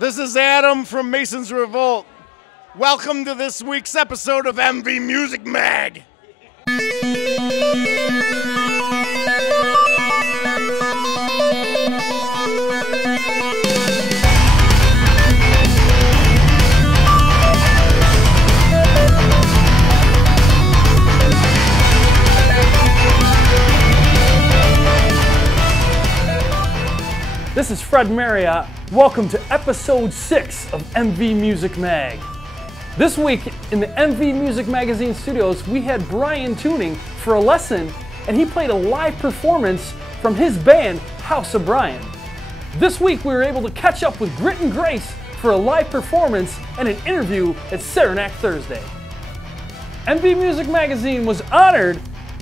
This is Adam from Mason's Revolt. Welcome to this week's episode of MV Music Mag. This is Fred Marriott. Welcome to episode 6 of MV Music Mag. This week in the MV Music Magazine studios, we had Brian tuning for a lesson, and he played a live performance from his band, House of Brian. This week we were able to catch up with Grit and Grace for a live performance and an interview at Saranac Thursday. MV Music Magazine was honored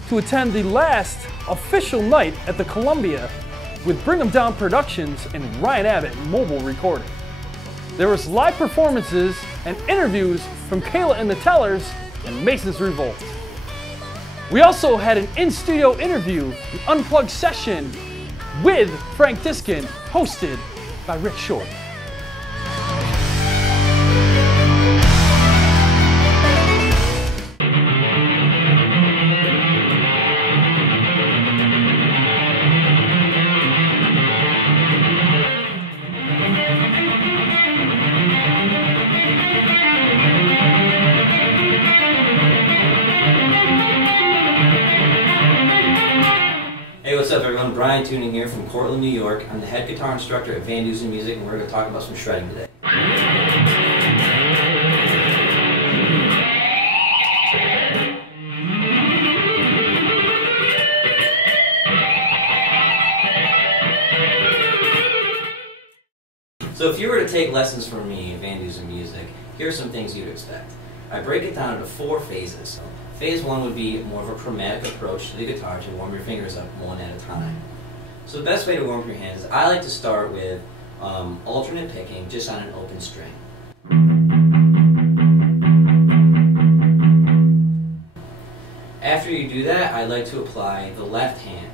to attend the last official night at the Columbia with Bring 'Em Down Productions and Ryan Abbott Mobile Recording. There was live performances and interviews from Kayla and the Tellers and Mason's Revolt. We also had an in-studio interview, an unplugged session with Frank Diskin, hosted by Rick Short. Hey, what's up everyone? Brian tuning here from Cortland, New York. I'm the head guitar instructor at Van Dusen Music, and we're going to talk about some shredding today. So if you were to take lessons from me at Van Dusen Music, here are some things you'd expect. I break it down into 4 phases. Phase 1 would be more of a chromatic approach to the guitar to warm your fingers up one at a time. So the best way to warm your hands is I like to start with alternate picking just on an open string. After you do that, I like to apply the left hand.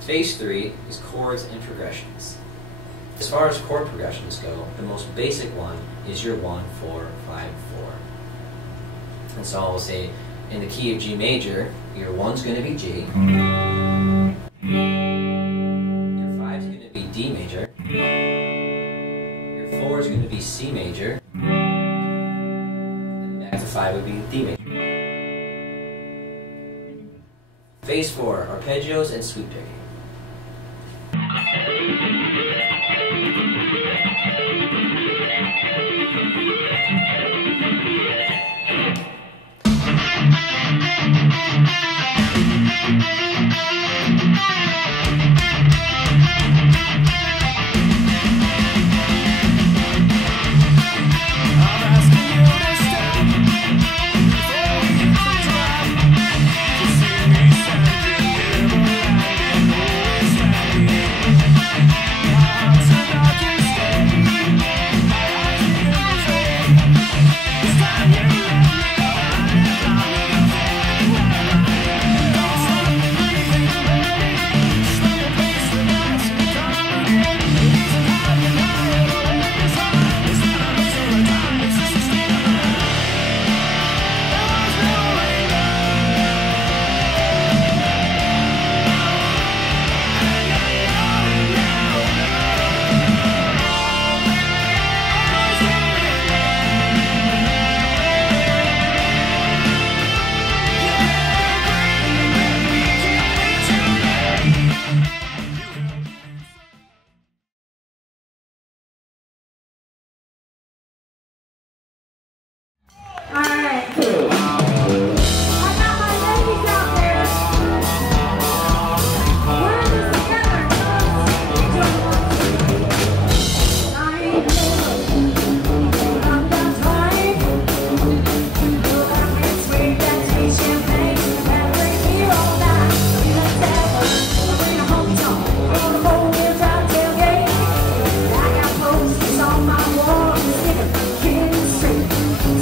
Phase 3 is chords and progressions. As far as chord progressions go, the most basic one is your 1, 4, 5, 4. And so I'll say, in the key of G major, your 1's going to be G, your 5's going to be D major, your 4's going to be C major, and back to 5 would be D major. Phase 4, arpeggios and sweep picking.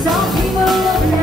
Some people love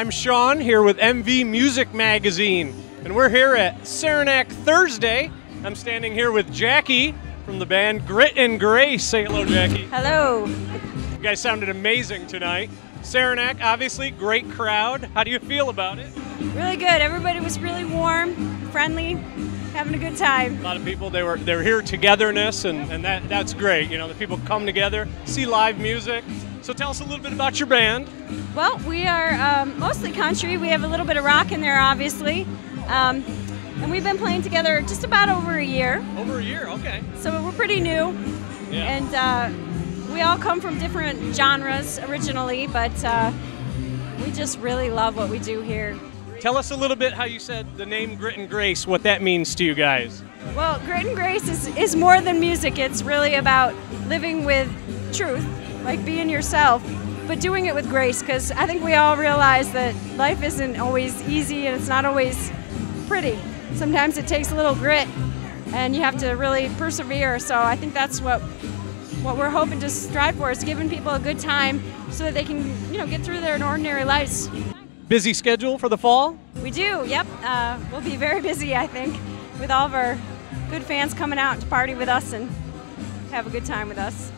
I'm Sean here with MV Music Magazine, and we're here at Saranac Thursday. I'm standing here with Jackie from the band Grit and Grace. Say hello, Jackie. Hello. You guys sounded amazing tonight. Saranac, obviously, great crowd. How do you feel about it? Really good. Everybody was really warm, friendly, having a good time. A lot of people, they were here togetherness, and that's great. You know, the people come together, see live music. So tell us a little bit about your band. Well, we are mostly country. We have a little bit of rock in there, obviously. And we've been playing together just about over a year. Over a year, okay. So we're pretty new. Yeah. And we all come from different genres originally, but we just really love what we do here. Tell us a little bit how you said the name Grit and Grace, what that means to you guys. Well, Grit and Grace is more than music. It's really about living with truth, like being yourself, but doing it with grace, because I think we all realize that life isn't always easy and it's not always pretty. Sometimes it takes a little grit and you have to really persevere. So I think that's what we're hoping to strive for, is giving people a good time so that they can, get through their ordinary lives. Busy schedule for the fall? We do, yep. We'll be very busy, I think, with all of our good fans coming out to party with us and have a good time with us.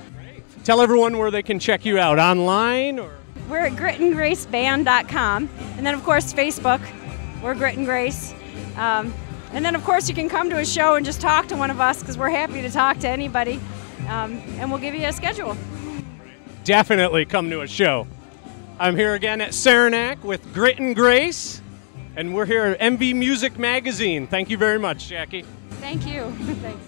Tell everyone where they can check you out, online or? We're at gritandgraceband.com, and then of course Facebook, we're Grit and Grace. And then of course you can come to a show and just talk to one of us, because we're happy to talk to anybody, and we'll give you a schedule. Definitely come to a show. I'm here again at Saranac with Grit and Grace, and we're here at MV Music Magazine. Thank you very much, Jackie. Thank you. Thanks.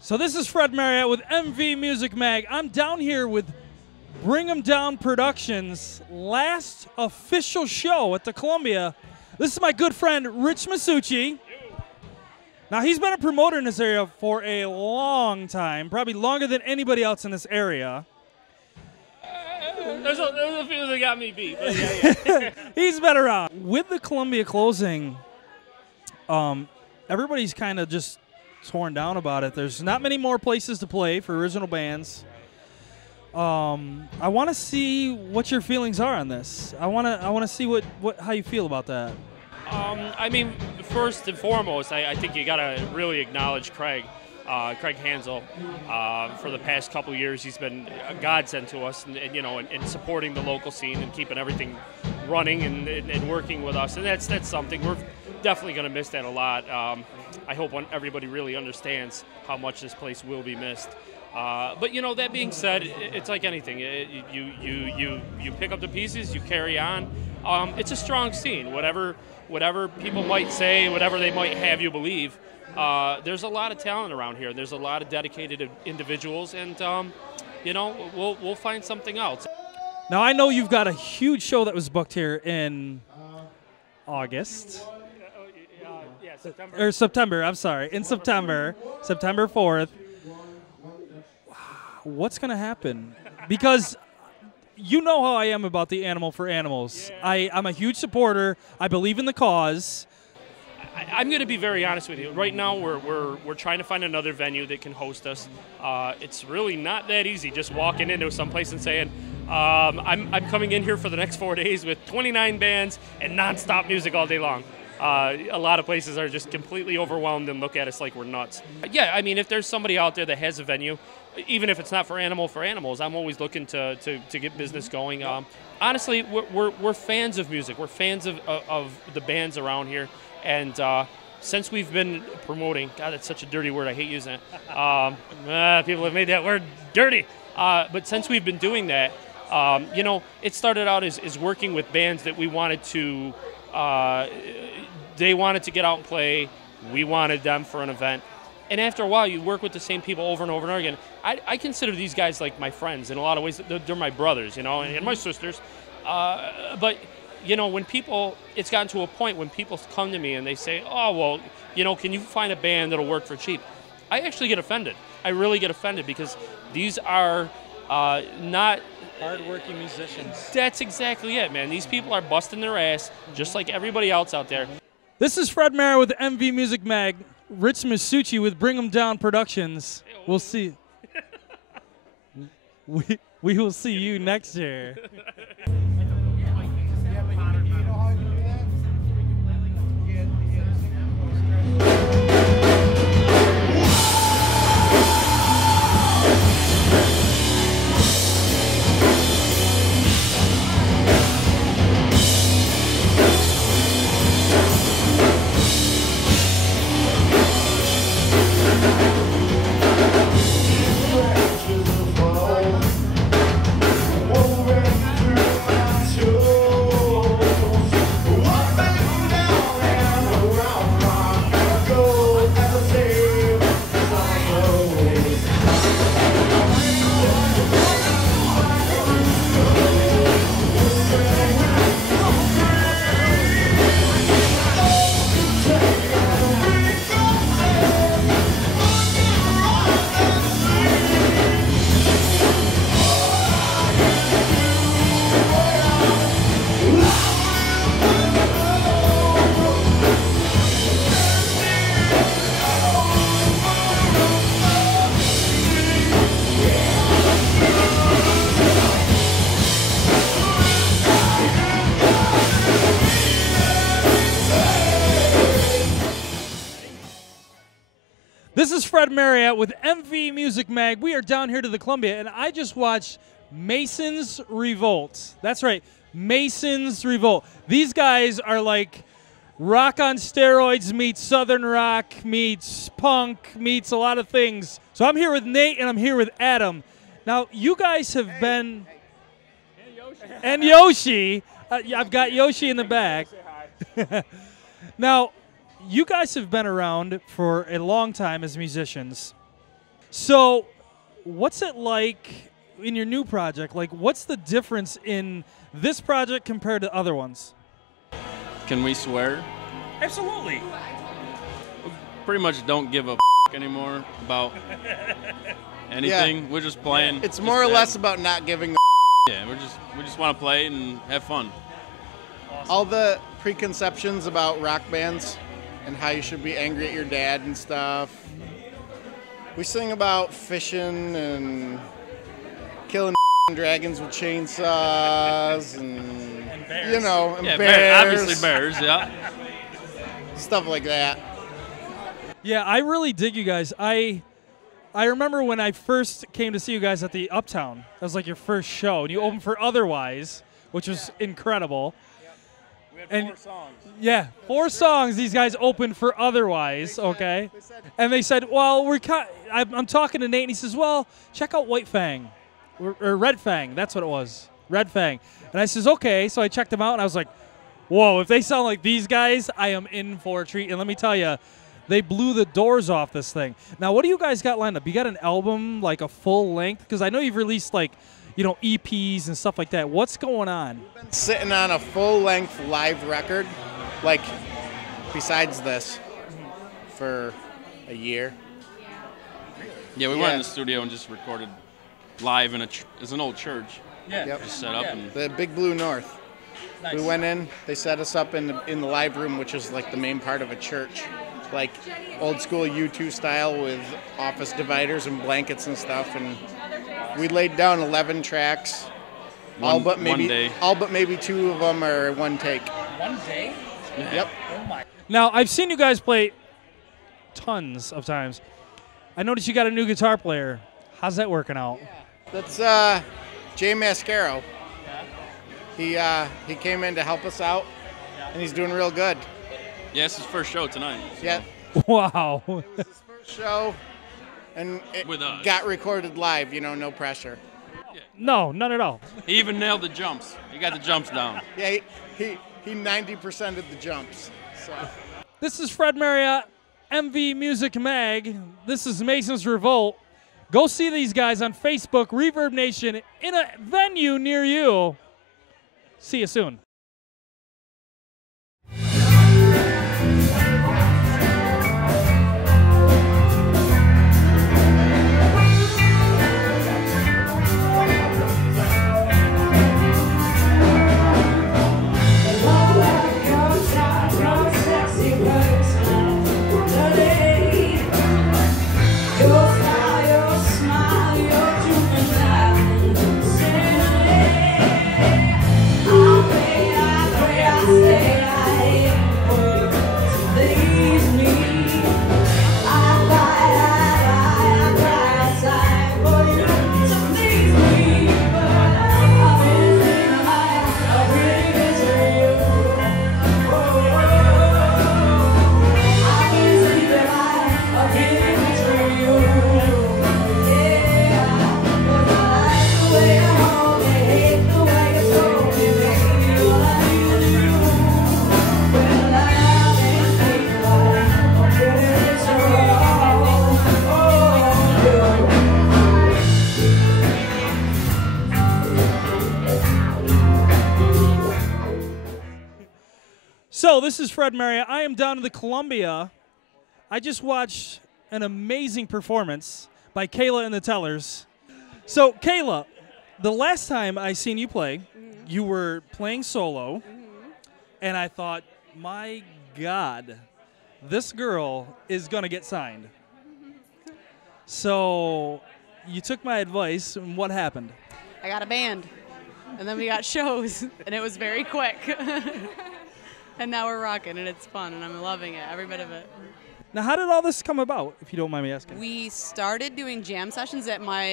So this is Fred Marriott with MV Music Mag. I'm down here with Bring 'Em Down Productions' last official show at the Columbia. This is my good friend Rich Masucci. Now, he's been a promoter in this area for a long time, probably longer than anybody else in this area. There's a few that got me beat, but yeah. He's been around. With the Columbia closing, everybody's kind of just torn down about it. There's not many more places to play for original bands. I want to see what your feelings are on this. I want to see how you feel about that. I mean, first and foremost, I think you got to really acknowledge Craig Hansel. For the past couple years, he's been a godsend to us, and supporting the local scene and keeping everything running and working with us. And that's something we're definitely going to miss that a lot. I hope everybody really understands how much this place will be missed. But that being said, it's like anything. You pick up the pieces, you carry on. It's a strong scene. Whatever people might say, whatever they might have you believe, there's a lot of talent around here. There's a lot of dedicated individuals, and we'll find something else. Now, I know you've got a huge show that was booked here in August. Or September, I'm sorry. In September 4th. What's going to happen? Because you know how I am about the Animal for Animals. Yeah. I'm a huge supporter. I believe in the cause. I'm going to be very honest with you. Right now, we're trying to find another venue that can host us. It's really not that easy just walking into someplace and saying, I'm coming in here for the next 4 days with 29 bands and nonstop music all day long. A lot of places are just completely overwhelmed and look at us like we're nuts. Yeah, I mean, if there's somebody out there that has a venue, even if it's not for Animals, I'm always looking to get business going. Honestly, we're fans of music. We're fans of the bands around here. And since we've been promoting, God, that's such a dirty word. I hate using it. People have made that word dirty. But since we've been doing that, it started out as working with bands that we wanted to, they wanted to get out and play. We wanted them for an event. And after a while, you work with the same people over and over and over again. I consider these guys like my friends in a lot of ways. They're my brothers, and my sisters. But when people, it's gotten to a point when people come to me and they say, oh, well, can you find a band that'll work for cheap? I actually get offended. I really get offended, because these are not hard-working musicians. That's exactly it, man. These people are busting their ass just like everybody else out there. This is Fred Marriott with MV Music Mag. Rich Masucci with Bring 'Em Down Productions. We'll see. we will see you next year. This is Fred Marriott with MV Music Mag. We are down here to the Columbia, and I just watched Mason's Revolt. That's right, Mason's Revolt. These guys are like rock on steroids meets southern rock meets punk meets a lot of things. So I'm here with Nate and I'm here with Adam. Now, you guys have been... And Yoshi. I've got Yoshi in the back. Now, you guys have been around for a long time as musicians. So what's it like in your new project? Like, what's the difference in this project compared to other ones? Can we swear? Absolutely. We pretty much don't give a anymore about anything. Yeah. We're just playing. It's more or less about not giving a Yeah, we just want to play and have fun. all the preconceptions about rock bands and how you should be angry at your dad and stuff. We sing about fishing and killing dragons with chainsaws and bears. you know, and Yeah, bears, obviously bears, yeah. stuff like that. Yeah, I really dig you guys. I remember when I first came to see you guys at the Uptown. That was like your first show, and you opened for Otherwise, which was incredible. We And- 4 songs. Yeah, 4 songs these guys opened for Otherwise, okay? And they said, well, I'm talking to Nate, and he says, well, check out White Fang, or Red Fang. That's what it was, Red Fang. And I says, okay. So I checked them out, and I was like, whoa, if they sound like these guys, I am in for a treat. And let me tell you, they blew the doors off this thing. Now, what do you guys got lined up? You got an album, like a full length? Because I know you've released, like, you know, EPs and stuff like that. What's going on? Sitting on a full-length live record, like, besides this, for a year. Yeah, we went in the studio and just recorded live in it's an old church. Yeah. Yep. Just set up and The Big Blue North. Nice. We went in, they set us up in the live room, which is like the main part of a church. Like old school U2 style with office dividers and blankets and stuff. And we laid down 11 tracks. all but one day. maybe 2 of them are one take. One day? Yep. Oh my. Now, I've seen you guys play tons of times. I noticed you got a new guitar player. How's that working out? That's Jay Mascaro. He came in to help us out, and he's doing real good. yeah, it's his first show tonight. So. Yeah, Wow. it was his first show, and it With us. got recorded live. You know, no pressure. No, none at all. He even nailed the jumps. He got the jumps down. Yeah, he 90%ed the jumps. So. This is Fred Marriott, MV Music Mag. This is Mason's Revolt. Go see these guys on Facebook, Reverb Nation, in a venue near you. See you soon. Your smile, your dreaming life. Hello, this is Fred Maria. I am down in the Columbia. I just watched an amazing performance by Kayla and the Tellers. So, Kayla, the last time I seen you play, you were playing solo, and I thought, my God, this girl is going to get signed. So, you took my advice, and what happened? I got a band, and then we got shows, and it was very quick. And now we're rocking, and it's fun, and I'm loving it, every bit of it. Now, how did all this come about, if you don't mind me asking? We started doing jam sessions at my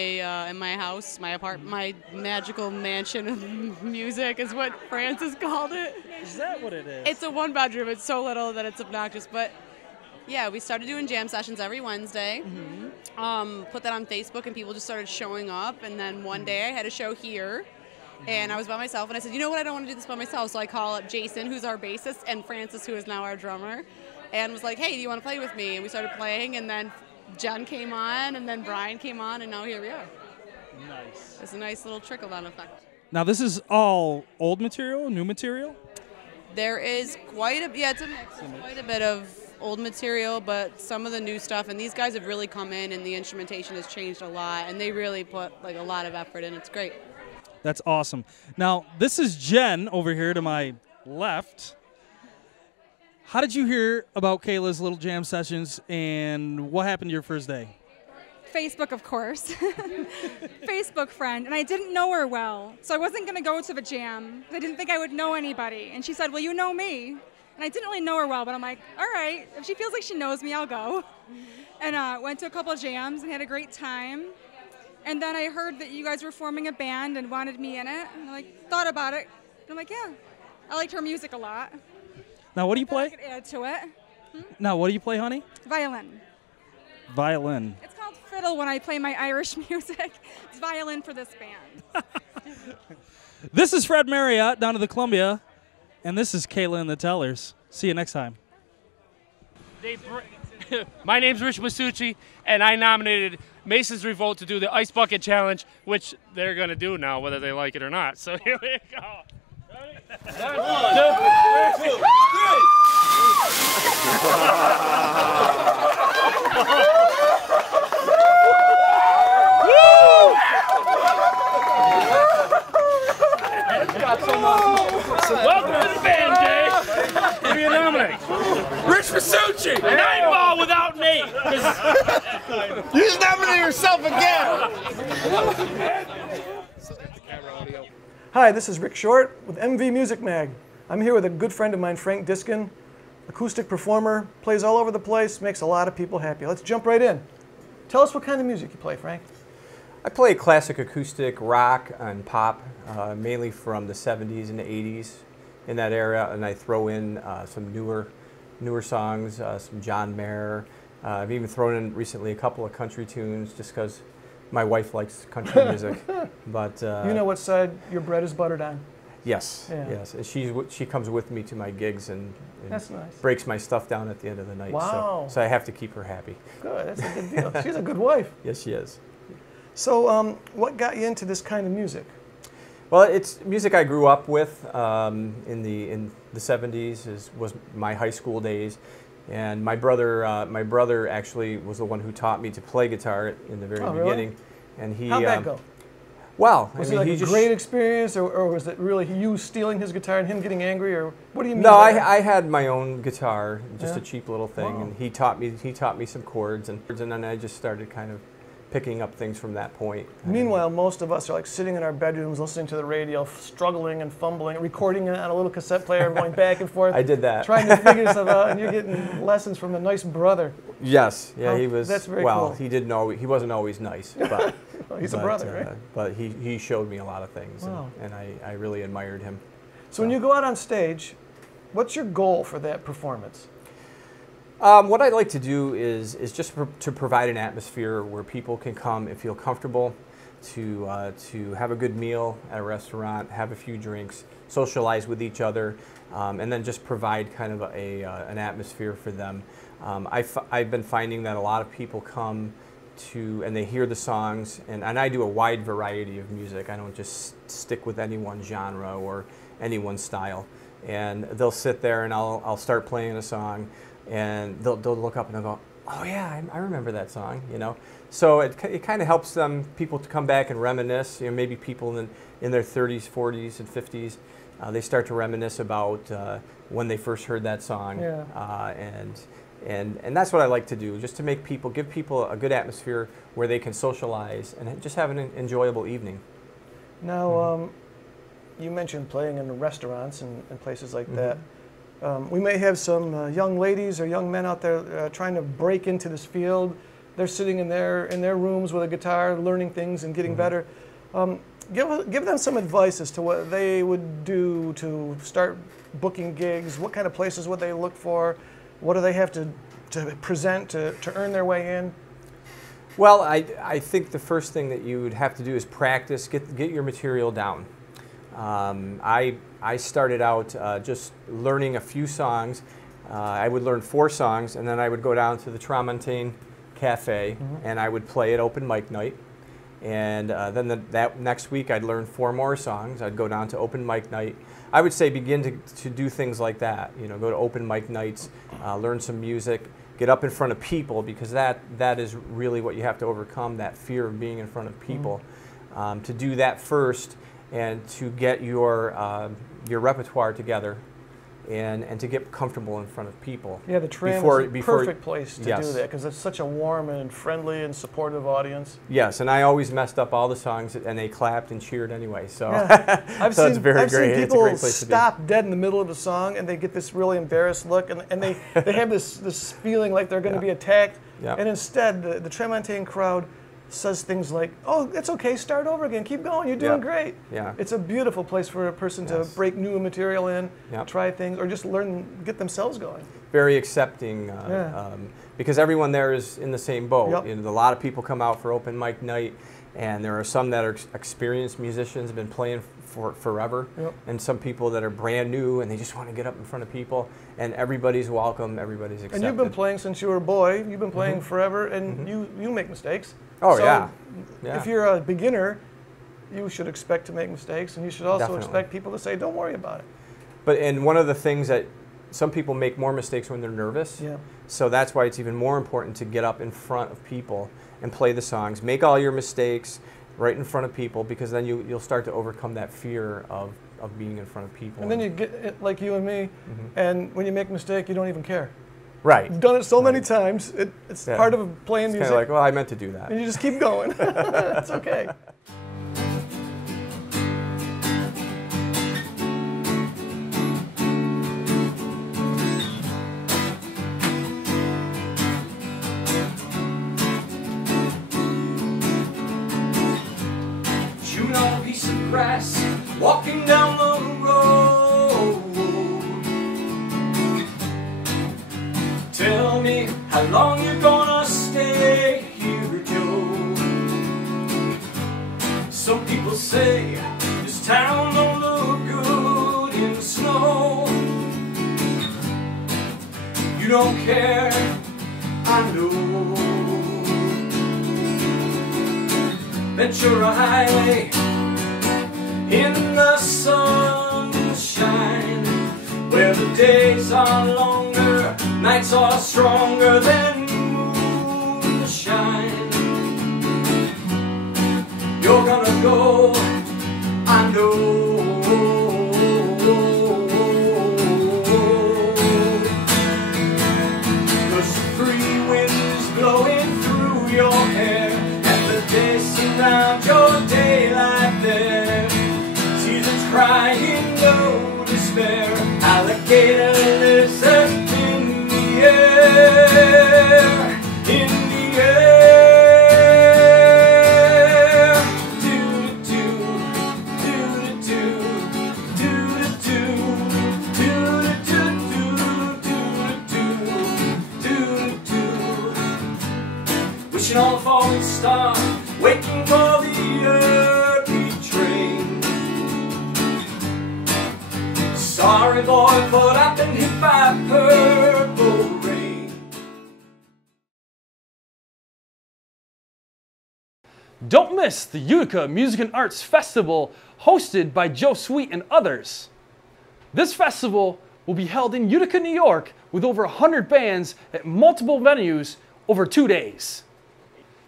in my house, my magical mansion of music is what Francis called it. Is that what it is? It's a one-bedroom. It's so little that it's obnoxious, but yeah, we started doing jam sessions every Wednesday. Put that on Facebook, and people just started showing up. And then one day I had a show here. And I was by myself, and I said, you know what, I don't want to do this by myself. So I call up Jason, who's our bassist, and Francis, who is now our drummer, and was like, hey, do you want to play with me? And we started playing, and then Jen came on, and then Brian came on, and now here we are. Nice. It's a nice little trickle-down effect. Now, this is all old material, new material? There is quite a, yeah, it's a mix. There's quite a bit of old material, but some of the new stuff, and these guys have really come in, and the instrumentation has changed a lot, and they really put like a lot of effort in. It's great. That's awesome. Now, this is Jen over here to my left. How did you hear about Kayla's little jam sessions, and what happened to your first day? Facebook, of course. Facebook friend, and I didn't know her well, so I wasn't going to go to the jam. I didn't think I would know anybody, and she said, well, you know me. And I didn't really know her well, but I'm like, all right, if she feels like she knows me, I'll go. And went to a couple of jams and had a great time. And then I heard that you guys were forming a band and wanted me in it. And I thought about it. And I'm like, yeah, I liked her music a lot. Now, what do you play? I could add to it. Now, what do you play, honey? Violin. Violin. It's called fiddle when I play my Irish music. It's violin for this band. This is Fred Marriott down to the Columbia, and this is Kayla and the Tellers. See you next time. My name's Rich Masucci, and I nominated Mason's Revolt to do the Ice Bucket Challenge, which they're going to do now, whether they like it or not. So here we go. Ready? 1, 2, 3. Welcome to the band, Jay. Who do you nominate? Rich Masucci. Nightball without me. You just nominated yourself again. Hi, this is Rick Short with MV Music Mag. I'm here with a good friend of mine, Frank Diskin, acoustic performer, plays all over the place, makes a lot of people happy. Let's jump right in. Tell us what kind of music you play, Frank. I play classic acoustic, rock, and pop, mainly from the 70s and the 80s in that era, and I throw in some newer songs, some John Mayer. I've even thrown in recently a couple of country tunes just because my wife likes country music. But you know what side your bread is buttered on? Yes, yeah. Yes. And she comes with me to my gigs and that's nice. Breaks my stuff down at the end of the night. Wow. So I have to keep her happy. Good, that's a good deal. She's a good wife. Yes, she is. So what got you into this kind of music? Well, it's music I grew up with in the 70s. Was my high school days, and my brother actually was the one who taught me to play guitar in the very beginning. Really? And he how'd that go? Well, was it like a great experience, or was it really you stealing his guitar and him getting angry, or what do you mean? No, I had my own guitar, just a cheap little thing, wow. and he taught me some chords, and then I just started kind of picking up things from that point. Meanwhile, most of us are like sitting in our bedrooms listening to the radio, struggling and fumbling, recording it on a little cassette player and going back and forth. I did that. Trying to figure stuff out, and you're getting lessons from a nice brother. Yes, yeah, he was. That's very well, cool. he wasn't always nice, but well, he's a brother, right? But he showed me a lot of things, wow. and I really admired him. So when you go out on stage, what's your goal for that performance? What I'd like to do is just to provide an atmosphere where people can come and feel comfortable, to have a good meal at a restaurant, have a few drinks, socialize with each other, and then just provide kind of an atmosphere for them. I've been finding that a lot of people come and they hear the songs, and I do a wide variety of music. I don't just stick with any one genre or any one style. and they'll sit there and I'll start playing a song, and they'll look up and they'll go, oh yeah, I remember that song, you know. So it kind of helps people to come back and reminisce. You know, maybe people in their 30s, 40s, and 50s, they start to reminisce about when they first heard that song. Yeah. And that's what I like to do, just to give people a good atmosphere where they can socialize and just have an enjoyable evening. Now, you mentioned playing in restaurants and places like that. We may have some young ladies or young men out there trying to break into this field. They're sitting in their rooms with a guitar, learning things and getting better. Give them some advice as to what they would do to start booking gigs. What kind of places would they look for? What do they have to present to earn their way in? Well, I think the first thing that you would have to do is practice, get your material down. I started out just learning a few songs. I would learn 4 songs, and then I would go down to the Tramontaine Cafe, and I would play at open mic night. And then that next week I'd learn 4 more songs. I'd go down to open mic night. I would say begin to do things like that. You know, go to open mic nights, learn some music, get up in front of people, because that is really what you have to overcome, that fear of being in front of people. To do that first, and to get your repertoire together, and to get comfortable in front of people. Yeah, the Tram is a perfect place to do that, because it's such a warm and friendly and supportive audience. Yes, and I always messed up all the songs, and they clapped and cheered anyway. So, I've so seen, it's very I've great. seen It's a people great place to be. stop dead in the middle of a song, and they get this really embarrassed look, and they have this feeling like they're going to be attacked. Yeah. And instead, the Tramontaine crowd says things like, "Oh, it's okay, start over again, keep going, you're doing great." Yeah. It's a beautiful place for a person to break new material in, try things, or just get themselves going. Very accepting, because everyone there is in the same boat. You know, a lot of people come out for open mic night, and there are some that are experienced musicians, have been playing for forever, and some people that are brand new and they just want to get up in front of people, and everybody's welcome, everybody's accepted. And you've been playing since you were a boy, you've been playing forever, and you make mistakes. Oh, so if you're a beginner, you should expect to make mistakes, and you should also expect people to say, don't worry about it. And one of the things that some people make more mistakes when they're nervous, so that's why it's even more important to get up in front of people and play the songs. Make all your mistakes right in front of people, because then you'll start to overcome that fear of being in front of people. And then you get it like you and me, and when you make a mistake, you don't even care. Right. You've done it so many times. It's part of playing music. It's kind of like, well, I meant to do that. And you just keep going. It's okay. Chewing on a piece of grass, walking down the road. Tell me how long you're gonna stay here, Joe. Some people say this town don't look good in the snow. You don't care, I know. Venture a highway in the sunshine, where the days are longer, nights are stronger than moonshine. You're gonna go, I know. 'Cause the free wind is blowing through your hair, and the days surround your daylight there. Seasons crying, no despair. Alligator listen in the air, in the air. Do do do do do do do do do do. Wishing on a falling star, waiting for the early train. Sorry boy, but I've been hit by purple rain. Don't miss the Utica Music and Arts Festival hosted by Joe Sweet and others. This festival will be held in Utica, New York, with over 100 bands at multiple venues over 2 days.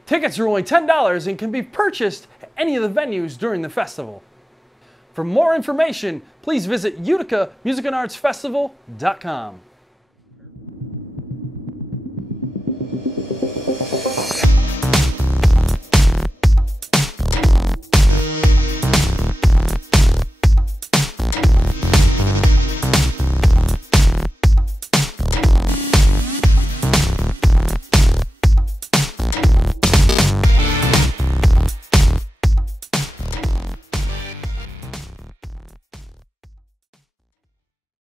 Tickets are only $10 and can be purchased at any of the venues during the festival. For more information, please visit uticamusicandartsfestival.com.